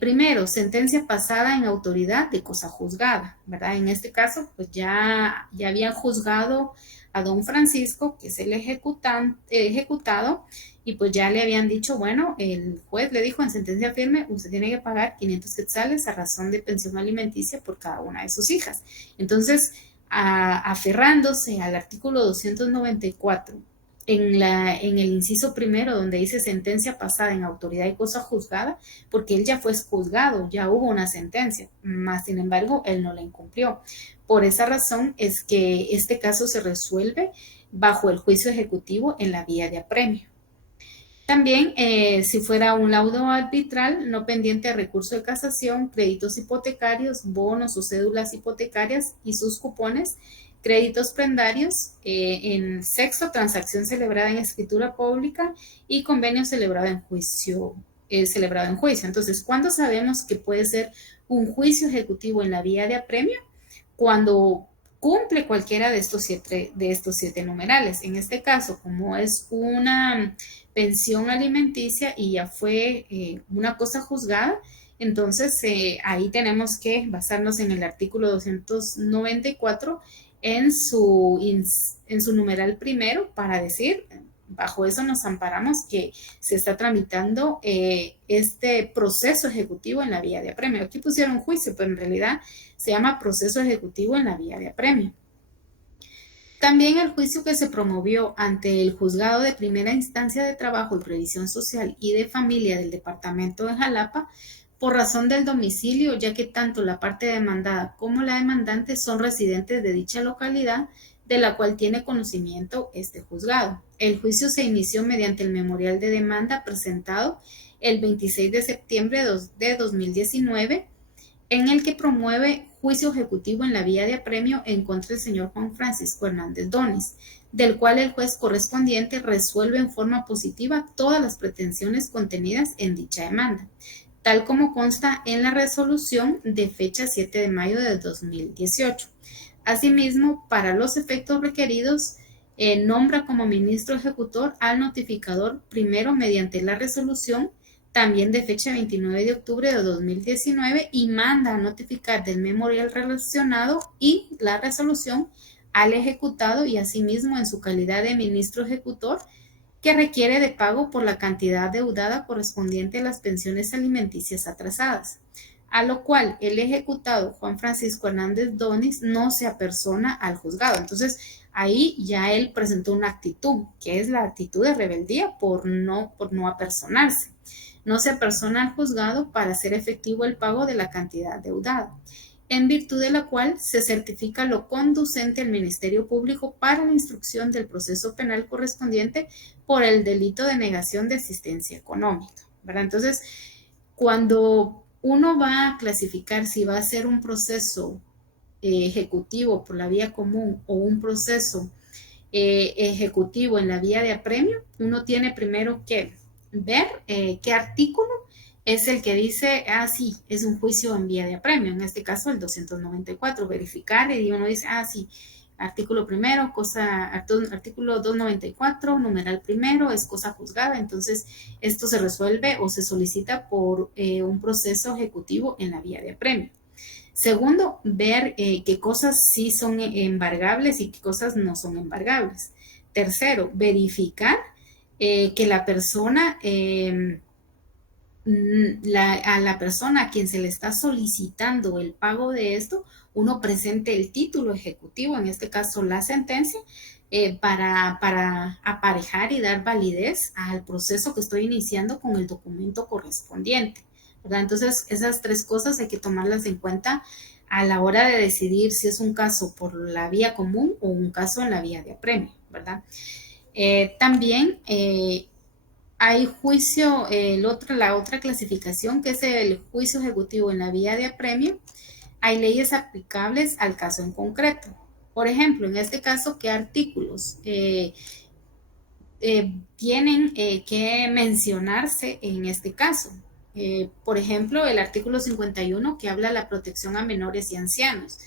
Primero, sentencia pasada en autoridad de cosa juzgada, ¿verdad? En este caso, pues ya habían juzgado a don Francisco, que es el ejecutado, y pues ya le habían dicho, bueno, el juez le dijo en sentencia firme, usted tiene que pagar 500 quetzales a razón de pensión alimenticia por cada una de sus hijas. Entonces, aferrándose al artículo 294, en el inciso primero donde dice sentencia pasada en autoridad y cosa juzgada, porque él ya fue juzgado, ya hubo una sentencia, más sin embargo, él no la incumplió. Por esa razón es que este caso se resuelve bajo el juicio ejecutivo en la vía de apremio. También, si fuera un laudo arbitral no pendiente de recurso de casación, créditos hipotecarios, bonos o cédulas hipotecarias y sus cupones, créditos prendarios, en sexto, transacción celebrada en escritura pública y convenio celebrado en juicio. Entonces, ¿cuándo sabemos que puede ser un juicio ejecutivo en la vía de apremio? Cuando cumple cualquiera de estos siete numerales. En este caso, como es una pensión alimenticia y ya fue una cosa juzgada, entonces ahí tenemos que basarnos en el artículo 294 en su numeral primero para decir bajo eso nos amparamos que se está tramitando este proceso ejecutivo en la vía de apremio. Aquí pusieron juicio, pero en realidad se llama proceso ejecutivo en la vía de apremio. También el juicio que se promovió ante el Juzgado de Primera Instancia de Trabajo y Previsión Social y de Familia del Departamento de Jalapa por razón del domicilio, ya que tanto la parte demandada como la demandante son residentes de dicha localidad de la cual tiene conocimiento este juzgado. El juicio se inició mediante el memorial de demanda presentado el 26 de septiembre de 2019, en el que promueve juicio ejecutivo en la vía de apremio en contra del señor Juan Francisco Hernández Donis, del cual el juez correspondiente resuelve en forma positiva todas las pretensiones contenidas en dicha demanda, tal como consta en la resolución de fecha 7 de mayo de 2018. Asimismo, para los efectos requeridos, nombra como ministro ejecutor al notificador primero mediante la resolución también de fecha 29 de octubre de 2019 y manda a notificar del memorial relacionado y la resolución al ejecutado y asimismo en su calidad de ministro ejecutor que requiere de pago por la cantidad deudada correspondiente a las pensiones alimenticias atrasadas, a lo cual el ejecutado Juan Francisco Hernández Donis no se apersona al juzgado. Entonces, ahí ya él presentó una actitud, que es la actitud de rebeldía por no apersonarse. No se apersona al juzgado para hacer efectivo el pago de la cantidad deudada, en virtud de la cual se certifica lo conducente al Ministerio Público para la instrucción del proceso penal correspondiente por el delito de negación de asistencia económica, ¿verdad? Entonces, cuando uno va a clasificar si va a ser un proceso ejecutivo por la vía común o un proceso ejecutivo en la vía de apremio, uno tiene primero que ver qué artículo es el que dice, sí, es un juicio en vía de apremio, en este caso el 294, verificar y uno dice, sí, artículo primero, artículo 294, numeral primero, es cosa juzgada, entonces esto se resuelve o se solicita por un proceso ejecutivo en la vía de apremio. Segundo, ver qué cosas sí son embargables y qué cosas no son embargables. Tercero, verificar que la persona, a la persona a quien se le está solicitando el pago de esto, uno presente el título ejecutivo, en este caso la sentencia, para aparejar y dar validez al proceso que estoy iniciando con el documento correspondiente, ¿verdad? Entonces, esas tres cosas hay que tomarlas en cuenta a la hora de decidir si es un caso por la vía común o un caso en la vía de apremio, ¿verdad? También hay juicio, la otra clasificación que es el juicio ejecutivo en la vía de apremio. Hay leyes aplicables al caso en concreto. Por ejemplo, en este caso, ¿qué artículos tienen que mencionarse en este caso? Por ejemplo, el artículo 51 que habla de la protección a menores y ancianos.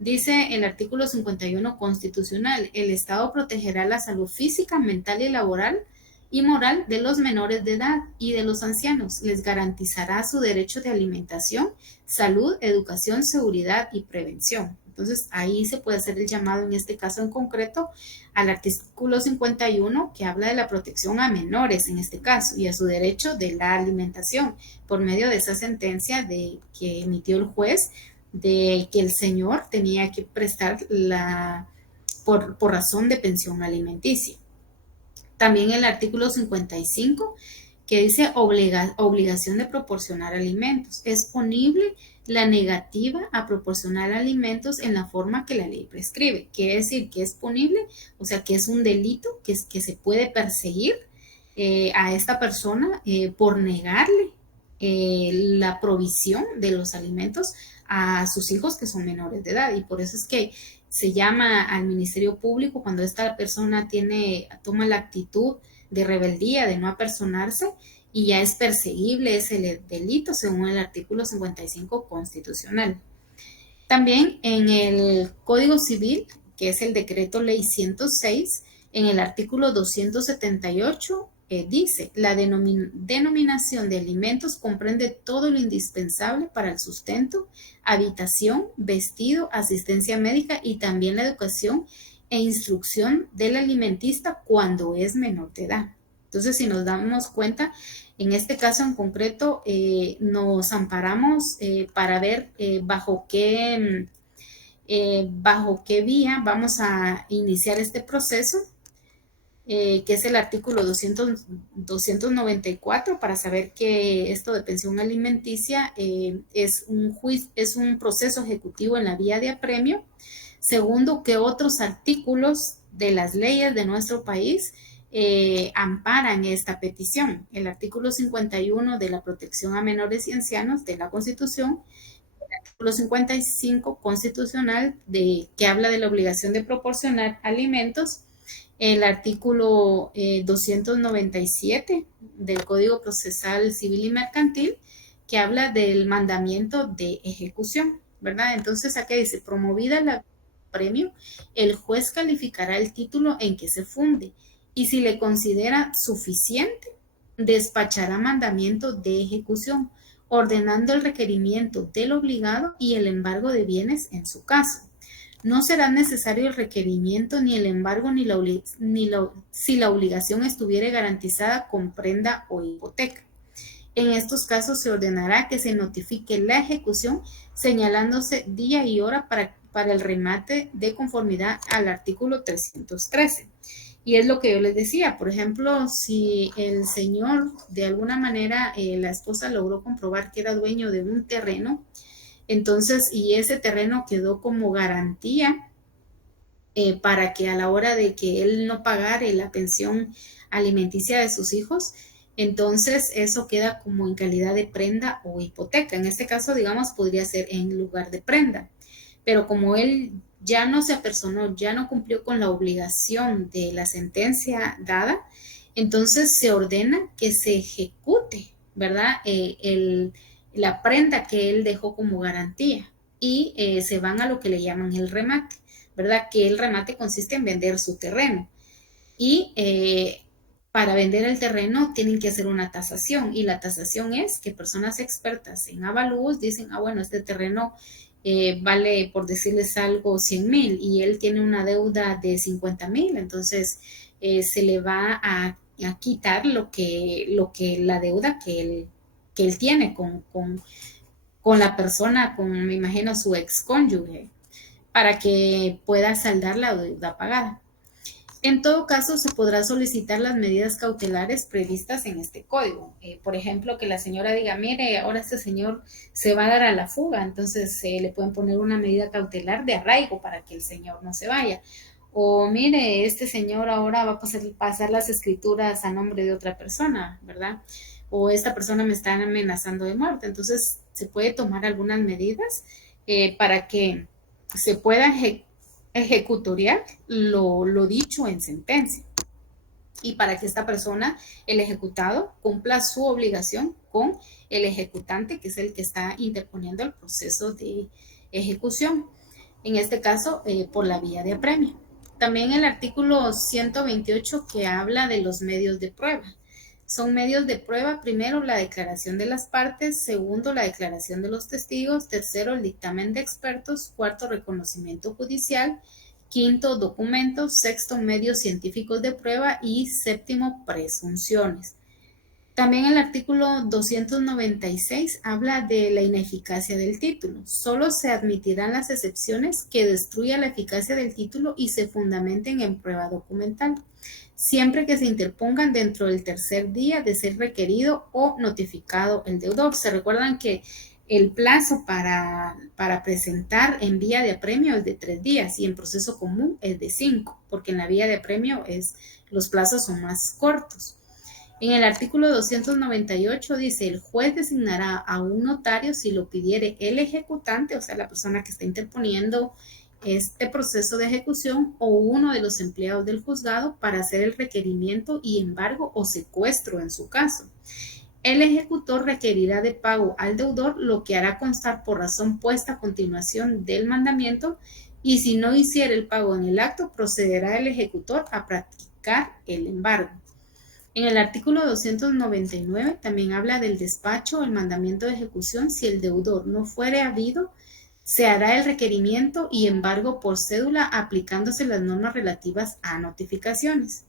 Dice el artículo 51 constitucional, el Estado protegerá la salud física, mental y laboral y moral de los menores de edad y de los ancianos. Les garantizará su derecho de alimentación, salud, educación, seguridad y prevención. Entonces, ahí se puede hacer el llamado en este caso en concreto al artículo 51 que habla de la protección a menores en este caso y a su derecho de la alimentación por medio de esa sentencia que emitió el juez de que el señor tenía que prestar por razón de pensión alimenticia. También el artículo 55 que dice obligación de proporcionar alimentos. Es punible la negativa a proporcionar alimentos en la forma que la ley prescribe. Quiere decir que es punible, o sea que es un delito que se puede perseguir a esta persona por negarle la provisión de los alimentos a sus hijos que son menores de edad, y por eso es que se llama al Ministerio Público cuando esta persona toma la actitud de rebeldía, de no apersonarse, y ya es perseguible ese delito según el artículo 55 constitucional. También en el Código Civil, que es el Decreto Ley 106, en el artículo 278, dice, la denominación de alimentos comprende todo lo indispensable para el sustento, habitación, vestido, asistencia médica y también la educación e instrucción del alimentista cuando es menor de edad. Entonces, si nos damos cuenta, en este caso en concreto, nos amparamos para ver bajo qué vía vamos a iniciar este proceso, que es el artículo 294, para saber que esto de pensión alimenticia es un proceso ejecutivo en la vía de apremio. Segundo, que otros artículos de las leyes de nuestro país amparan esta petición. El artículo 51 de la protección a menores y ancianos de la Constitución, el artículo 55 constitucional que habla de la obligación de proporcionar alimentos, el artículo 297 del Código Procesal Civil y Mercantil, que habla del mandamiento de ejecución, ¿verdad? Entonces, aquí dice, promovida la premio, el juez calificará el título en que se funde y si le considera suficiente, despachará mandamiento de ejecución, ordenando el requerimiento del obligado y el embargo de bienes en su caso. No será necesario el requerimiento ni el embargo si la obligación estuviere garantizada con prenda o hipoteca. En estos casos se ordenará que se notifique la ejecución señalándose día y hora para el remate de conformidad al artículo 313. Y es lo que yo les decía, por ejemplo, si el señor de alguna manera la esposa logró comprobar que era dueño de un terreno, entonces, y ese terreno quedó como garantía para que a la hora de que él no pagara la pensión alimenticia de sus hijos, entonces eso queda como en calidad de prenda o hipoteca. En este caso, digamos, podría ser en lugar de prenda. Pero como él ya no se apersonó, ya no cumplió con la obligación de la sentencia dada, entonces se ordena que se ejecute, ¿verdad? La prenda que él dejó como garantía y se van a lo que le llaman el remate, ¿verdad? Que el remate consiste en vender su terreno y para vender el terreno tienen que hacer una tasación y la tasación es que personas expertas en avalúos dicen, bueno, este terreno vale, por decirles algo, 100,000 y él tiene una deuda de 50,000, entonces se le va a quitar lo que la deuda que él tiene con la persona, me imagino, su ex cónyuge, para que pueda saldar la deuda pagada. En todo caso, se podrá solicitar las medidas cautelares previstas en este código. Por ejemplo, que la señora diga, mire, ahora este señor se va a dar a la fuga, entonces le pueden poner una medida cautelar de arraigo para que el señor no se vaya. O mire, este señor ahora va a pasar las escrituras a nombre de otra persona, ¿verdad? O esta persona me está amenazando de muerte. Entonces, se puede tomar algunas medidas para que se pueda ejecutoriar lo dicho en sentencia y para que esta persona, el ejecutado, cumpla su obligación con el ejecutante, que es el que está interponiendo el proceso de ejecución, en este caso por la vía de apremio. También el artículo 128 que habla de los medios de prueba. Son medios de prueba, primero la declaración de las partes, segundo la declaración de los testigos, tercero el dictamen de expertos, cuarto reconocimiento judicial, quinto documentos, sexto medios científicos de prueba y séptimo presunciones. También el artículo 296 habla de la ineficacia del título. Solo se admitirán las excepciones que destruyan la eficacia del título y se fundamenten en prueba documental, siempre que se interpongan dentro del tercer día de ser requerido o notificado el deudor. Se recuerdan que el plazo para presentar en vía de apremio es de 3 días y en proceso común es de 5, porque en la vía de apremio los plazos son más cortos. En el artículo 298 dice, el juez designará a un notario si lo pidiere el ejecutante, o sea, la persona que está interponiendo este proceso de ejecución o uno de los empleados del juzgado para hacer el requerimiento y embargo o secuestro en su caso. El ejecutor requerirá de pago al deudor lo que hará constar por razón puesta a continuación del mandamiento y si no hiciera el pago en el acto, procederá el ejecutor a practicar el embargo. En el artículo 299 también habla del despacho o el mandamiento de ejecución si el deudor no fuere habido Se hará el requerimiento y embargo por cédula aplicándose las normas relativas a notificaciones.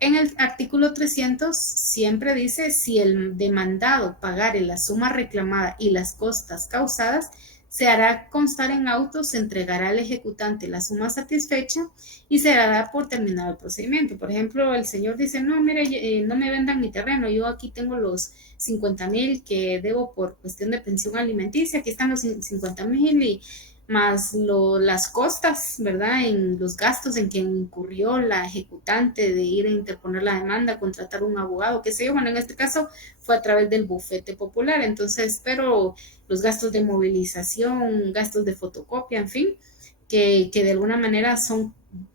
En el artículo 300 siempre dice si el demandado pagare la suma reclamada y las costas causadas, se hará constar en auto, se entregará al ejecutante la suma satisfecha y se dará por terminado el procedimiento. Por ejemplo, el señor dice, no, mire, no me vendan mi terreno, yo aquí tengo los 50,000 que debo por cuestión de pensión alimenticia, aquí están los 50,000 y más las costas, ¿verdad? En los gastos en que incurrió la ejecutante de ir a interponer la demanda, contratar un abogado, qué sé yo. Bueno, en este caso fue a través del bufete popular, entonces, pero los gastos de movilización, gastos de fotocopia, en fin, que de alguna manera son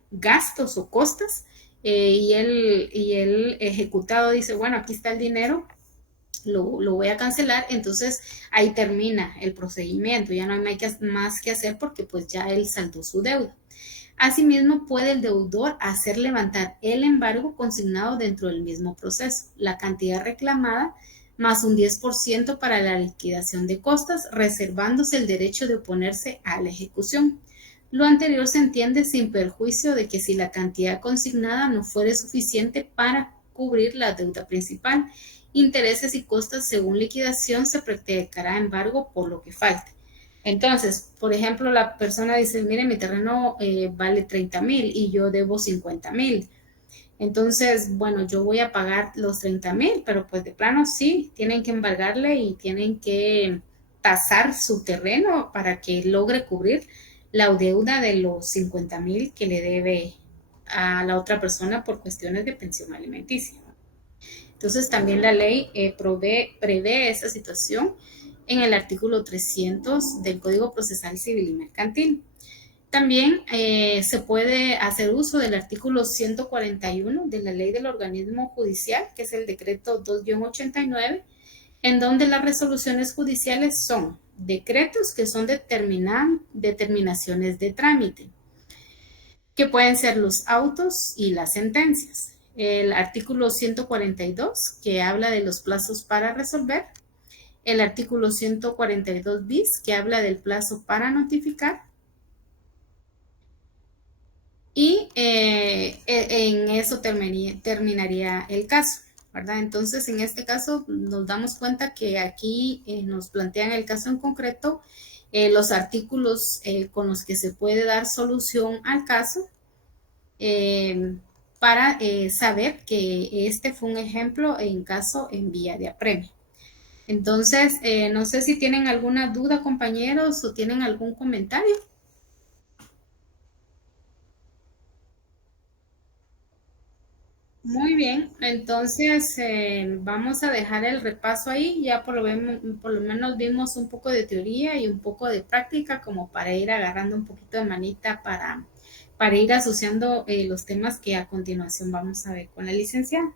gastos o costas, y el ejecutado dice, bueno, aquí está el dinero, lo voy a cancelar, entonces ahí termina el procedimiento, ya no hay más que hacer porque pues ya él saldó su deuda. Asimismo, puede el deudor hacer levantar el embargo consignado dentro del mismo proceso, la cantidad reclamada más un 10% para la liquidación de costas, reservándose el derecho de oponerse a la ejecución. Lo anterior se entiende sin perjuicio de que si la cantidad consignada no fuere suficiente para cubrir la deuda principal, intereses y costas según liquidación, se practicará embargo por lo que falte. Entonces, por ejemplo, la persona dice, mire, mi terreno vale 30,000 y yo debo 50,000. Entonces, bueno, yo voy a pagar los 30,000, pero pues de plano sí, tienen que embargarle y tienen que tasar su terreno para que logre cubrir la deuda de los 50,000 que le debe a la otra persona por cuestiones de pensión alimenticia. Entonces, también la ley prevé esa situación en el artículo 300 del Código Procesal Civil y Mercantil. También se puede hacer uso del artículo 141 de la Ley del Organismo Judicial, que es el decreto 2-89, en donde las resoluciones judiciales son decretos que son determinaciones de trámite, que pueden ser los autos y las sentencias. El artículo 142, que habla de los plazos para resolver. El artículo 142 bis, que habla del plazo para notificar. Y en eso terminaría el caso, ¿verdad? Entonces, en este caso, nos damos cuenta que aquí nos plantean el caso en concreto, los artículos con los que se puede dar solución al caso, para saber que este fue un ejemplo en caso en vía de apremio. Entonces, no sé si tienen alguna duda, compañeros, o tienen algún comentario. Muy bien, entonces vamos a dejar el repaso ahí, ya por lo menos vimos un poco de teoría y un poco de práctica como para ir agarrando un poquito de manita para ir asociando los temas que a continuación vamos a ver con la licenciada.